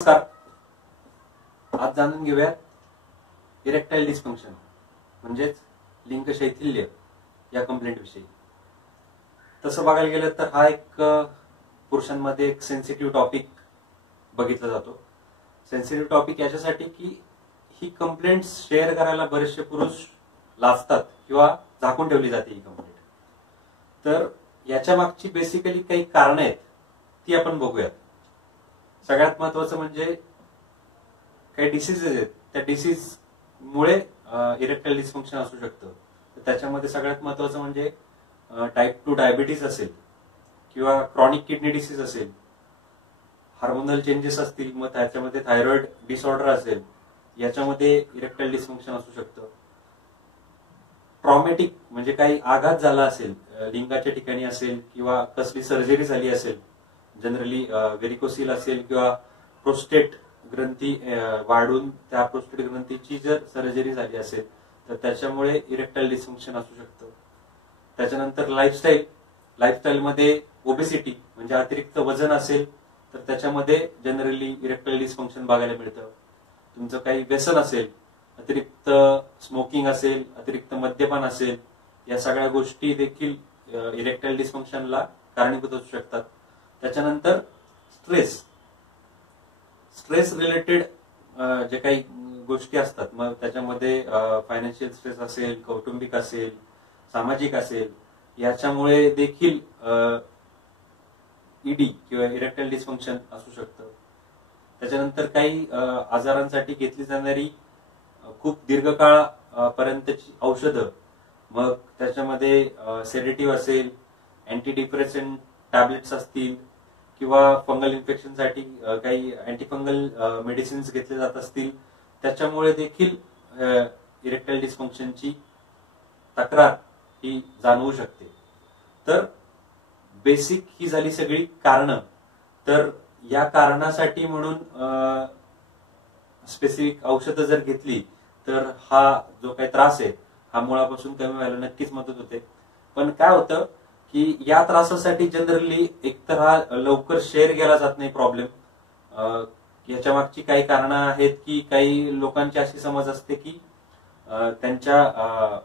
नमस्कार. आज जाणून घेऊया इरेक्टाईल डिस्फंक्शन म्हणजेच लिंग शैथिल्य या कंप्लेंट विषयी. तसं बघायला गेलं तर हा एक पुरुषांमध्ये एक सेन्सिटिव्ह टॉपिक बघितला जातो. सेन्सिटिव्ह टॉपिक याच्यासाठी की ही कंप्लेंट शेअर करायला बरेचसे पुरुष लाजतात किंवा झाकून ठेवली जाते ही कंप्लेंट. तर याच्या मागची बेसिकली काही कारणं आहेत ती आपण बघूयात. सगळ्यात महत्वाचं म्हणजे काही डिसीजेस आहेत, त्या डिसीज मुळे इरेक्टाईल डिस्फंक्शन असू शकतं. तर त्याच्यामध्ये सगळ्यात महत्वाचं म्हणजे टाईप 2 डायबिटीज असेल किंवा क्रॉनिक किडनी डिसीज असेल, हार्मोनल चेंजेस असतील, मग त्याच्यामध्ये थायरॉइड डिसऑर्डर असेल, याच्यामध्ये इरेक्टाईल डिस्फंक्शन असू शकतं. ट्रॉमॅटिक म्हणजे काही आघात झाला असेल लिंगाच्या ठिकाणी असेल किंवा कसली सर्जरी झाली असेल, जनरली व्हेरिकोसिल असेल किंवा प्रोस्टेट ग्रंथी वाढून त्या प्रोस्टेट ग्रंथीची जर सर्जरी झाली असेल तर त्याच्यामुळे इरेक्टाईल डिस्फंक्शन असू शकतं. त्याच्यानंतर लाईफस्टाईलमध्ये ओबेसिटी म्हणजे अतिरिक्त वजन असेल तर त्याच्यामध्ये जनरली इरेक्टाईल डिस्फंक्शन बघायला मिळतं. तुमचं काही व्यसन असेल, अतिरिक्त स्मोकिंग असेल, अतिरिक्त मद्यपान असेल, या सगळ्या गोष्टी देखील इरेक्टाईल डिस्फंक्शनला कारणीभूत असू शकतात. त्याच्यानंतर स्ट्रेस रिलेटेड जे काही गोष्टी असतात, मग त्याच्यामध्ये फायनान्शियल स्ट्रेस असेल, कौटुंबिक असेल, सामाजिक असेल, याच्यामुळे देखील ईडी किंवा इरेक्टाईल डिस्फंक्शन असू शकतं. त्याच्यानंतर काही आजारांसाठी घेतली जाणारी खूप दीर्घकाळ पर्यंतची औषधं, मग त्याच्यामध्ये सेडेटिव्ह असेल, अँटी डिप्रेसंट टॅबलेट्स असतील किंवा फंगल इन्फेक्शनसाठी काही अँटीफंगल मेडिसिन्स घेतले जात असतील, त्याच्यामुळे देखील इरेक्टाईल डिस्फंक्शनची तक्रार ही जाणवू शकते. तर बेसिक ही झाली सगळी कारणं. तर या कारणासाठी म्हणून स्पेसिफिक औषधं जर घेतली तर हा जो काही त्रास आहे हा मुळापासून कमी व्हायला नक्कीच मदत होते. पण काय होतं की या त्रासासाठी जनरली एकतर हा लवकर शेअर केला जात नाही प्रॉब्लेम. याच्या मागची काही कारणं आहेत की काही लोकांची अशी समज असते की त्यांच्या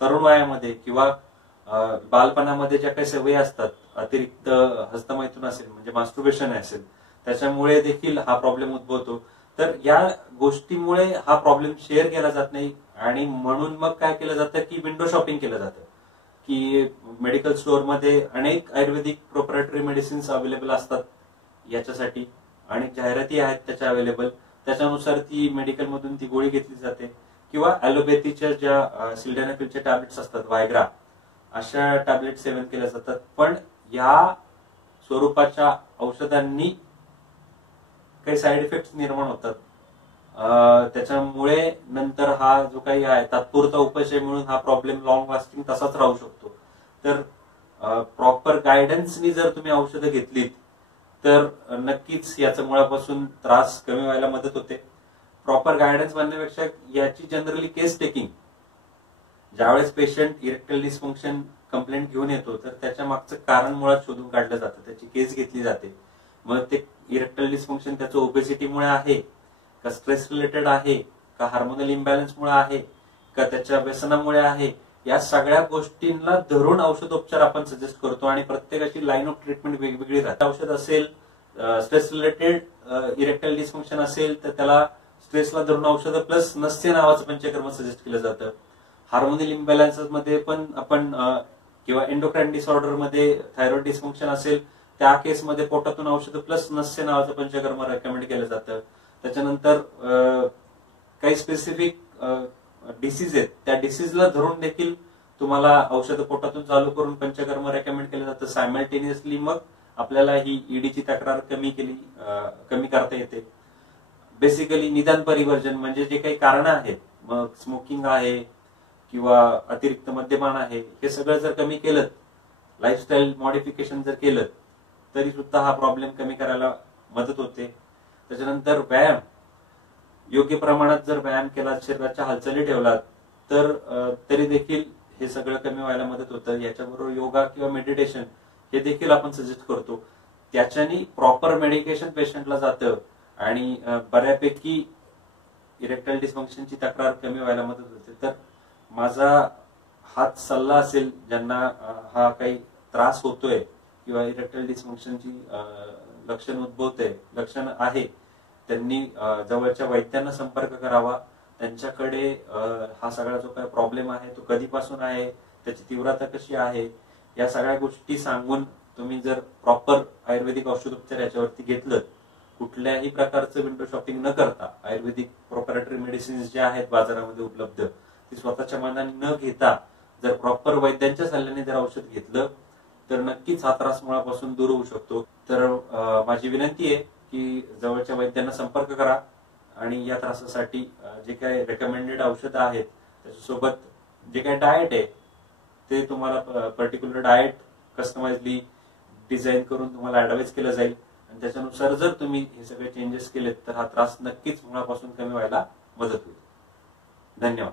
तरुण वयामध्ये किंवा बालपणामध्ये ज्या काही सवयी असतात, अतिरिक्त हस्तमैथुन असेल म्हणजे मास्टुर्बेशन असेल, त्याच्यामुळे देखील हा प्रॉब्लेम उद्भवतो. तर या गोष्टीमुळे हा प्रॉब्लेम शेअर केला जात नाही आणि म्हणून मग काय केलं जातं की विंडो शॉपिंग केलं जातं की मेडिकल स्टोअरमध्ये अनेक आयुर्वेदिक प्रोप्रायटरी मेडिसिन्स अवेलेबल असतात याच्यासाठी, अनेक जाहिराती आहेत त्याच्या अवेलेबल, त्याच्यानुसार ती मेडिकलमधून ती गोळी घेतली जाते किंवा ॲलोपॅथीच्या ज्या सिल्डेनाफिलच्या टॅबलेट्स असतात, वायग्रा, अशा टॅबलेट सेवन केल्या जातात. पण या स्वरूपाच्या औषधांनी काही साईड इफेक्ट निर्माण होतात. त्याच्यामुळे नंतर हा जो काही आहे तात्पुरता उपाय म्हणून हा प्रॉब्लेम लॉंग लास्टिंग तसाच राहू शकतो. तर प्रॉपर गायडन्सनी जर तुम्ही औषधं घेतलीत तर नक्कीच याचा मुळापासून त्रास कमी व्हायला मदत होते. प्रॉपर गायडन्स म्हणण्यापेक्षा याची जनरली केस टेकिंग, ज्यावेळेस पेशंट इरेक्टाईल डिस्फंक्शन कंप्लेंट घेऊन येतो तर त्याच्या मागचं कारण मुळात शोधून काढलं जातं, त्याची केस घेतली जाते. मग ते इरेक्टाईल डिस्फंक्शन त्याचं ओबेसिटीमुळे आहे का, स्ट्रेस रिलेटेड आहे का, हार्मोनल इम्बॅलन्समुळे आहे का, त्याच्या व्यसनामुळे आहे, या सगळ्या गोष्टींना धरून औषधोपचार आपण सजेस्ट करतो आणि प्रत्येकाची लाईन ऑफ ट्रीटमेंट वेगवेगळी राहते. औषध असेल स्ट्रेस रिलेटेड इरेक्टाईल डिस्फंक्शन असेल तर त्याला स्ट्रेसला धरून औषधं प्लस नस्य नावाचं पंचकर्म सजेस्ट केलं जातं. हार्मोनल इम्बॅलन्स मध्ये पण आपण किंवा एंडोक्राइन डिसऑर्डर मध्ये थायरॉइड डिस्फंक्शन असेल त्या केसमध्ये पोटातून औषधं प्लस नस्य नावाचं पंचकर्म रेकमेंड केलं जातं. त्याच्यानंतर काही स्पेसिफिक डिसीज आहेत, त्या डिसीजला धरून देखील तुम्हाला औषधं पोटातून चालू करून पंचकर्म रेकमेंड केलं जातं. सायमल्टेनियसली मग आपल्याला ही ईडीची तक्रार कमी करता येते. बेसिकली निदान परिवर्जन म्हणजे जे काही कारणं आहेत, मग स्मोकिंग आहे किंवा अतिरिक्त मद्यपान आहे, हे सगळं जर कमी केलं, लाईफस्टाईल मॉडिफिकेशन जर केलं तरी सुद्धा हा प्रॉब्लेम कमी करायला मदत होते. त्याच्यानंतर व्यायाम, योग्य प्रमाणात जर व्यायाम केला, शरीराच्या हालचाली ठेवलात तर तरी देखील हे सगळं कमी व्हायला मदत होतं. याच्याबरोबर योगा किंवा मेडिटेशन हे देखील आपण सजेस्ट करतो. त्याच्यानी प्रॉपर मेडिकेशन पेशंटला जातं आणि बऱ्यापैकी इरेक्टाईल डिस्फंक्शनची तक्रार कमी व्हायला मदत होते. तर माझा हाच सल्ला असेल ज्यांना हा काही त्रास होतोय किंवा इरेक्टाईल डिस्फंक्शनची लक्षण आहे, त्यांनी जवळच्या वैद्यांना संपर्क करावा. त्यांच्याकडे हा सगळा जो काही प्रॉब्लेम आहे तो कधीपासून आहे, त्याची तीव्रता कशी आहे, या सगळ्या गोष्टी सांगून तुम्ही जर प्रॉपर आयुर्वेदिक औषधोपचार याच्यावरती घेतलं, कुठल्याही प्रकारचं विंडो शॉपिंग न करता आयुर्वेदिक प्रोप्रायटरी मेडिसिन्स जे आहेत बाजारामध्ये उपलब्ध, ती स्वतःच्या मनाने न घेता जर प्रॉपर वैद्यांच्या सल्ल्याने जर औषध घेतलं तर नक्कीच हा त्रास मुळापासून दूर होऊ शकतो. तर माझी विनंती आहे की जवळच्या वैद्यांना संपर्क करा आणि या त्रासासाठी जे काही रेकमेंडेड औषधं आहेत त्याच्यासोबत जे काही डाएट आहे ते तुम्हाला पर्टिक्युलर डाएट कस्टमाइजली डिझाईन करून तुम्हाला ऍडवाइस केलं जाईल आणि त्याच्यानुसार जर तुम्ही हे सगळे चेंजेस केलेत तर हा त्रास नक्कीच मुळापासून कमी व्हायला मदत होईल. धन्यवाद.